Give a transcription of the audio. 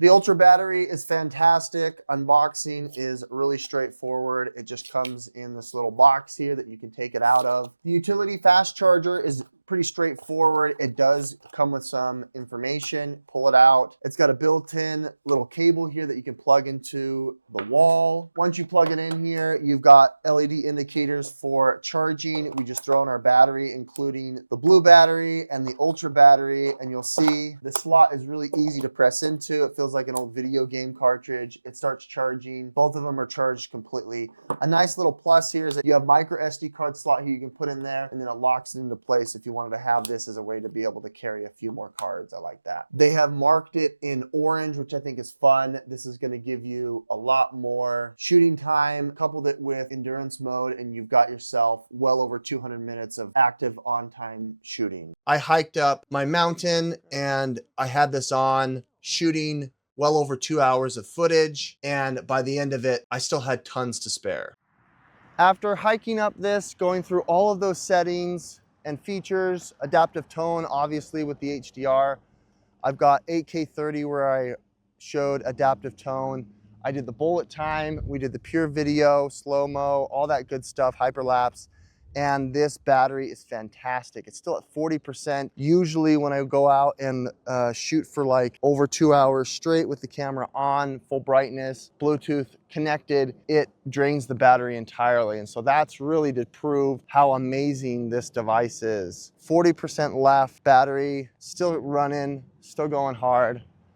The Ultra battery is fantastic. Unboxing is really straightforward. It just comes in this little box here that you can take it out of. The utility fast charger is pretty straightforward. It does come with some information. Pull it out. It's got a built-in little cable here that you can plug into the wall. Once you plug it in here, you've got LED indicators for charging. We just throw in our battery, including the blue battery and the Ultra battery, and you'll see the slot is really easy to press into. It feels like an old video game cartridge. It starts charging. Both of them are charged completely. A nice little plus here is that you have micro SD card slot here you can put in there, and then it locks it into place if you wanted to have this as a way to be able to carry a few more cards. I like that. They have marked it in orange, which I think is fun. This is going to give you a lot more shooting time. Coupled it with endurance mode, and you've got yourself well over 200 minutes of active on-time shooting. I hiked up my mountain and I had this on, shooting well over 2 hours of footage, and by the end of it, I still had tons to spare. After hiking up this, going through all of those settings and features, adaptive tone, obviously with the HDR, I've got 8K30 where I showed adaptive tone. I did the bullet time, we did the pure video, slow-mo, all that good stuff, hyperlapse. And this battery is fantastic. It's still at 40%. Usually when I go out and shoot for like over 2 hours straight with the camera on, full brightness, Bluetooth connected, it drains the battery entirely. And so that's really to prove how amazing this device is. 40% left, battery still running, still going hard.